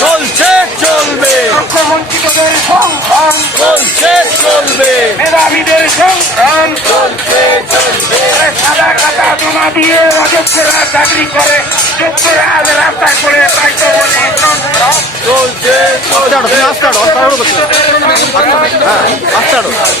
চলছে চলবে, মুখ্যমন্ত্রীদের সংগ্রাম চলছে চলবে, মেধাবীদের সংগ্রাম চলছে চলবে, সাদা খাতা জমা দিয়ে অযোগ্যরা চাকরি করে যোগ্যরা রাস্তায় করে তাই তো বলি সংগ্রাম চলছে চলছে, আস্তে আস্তে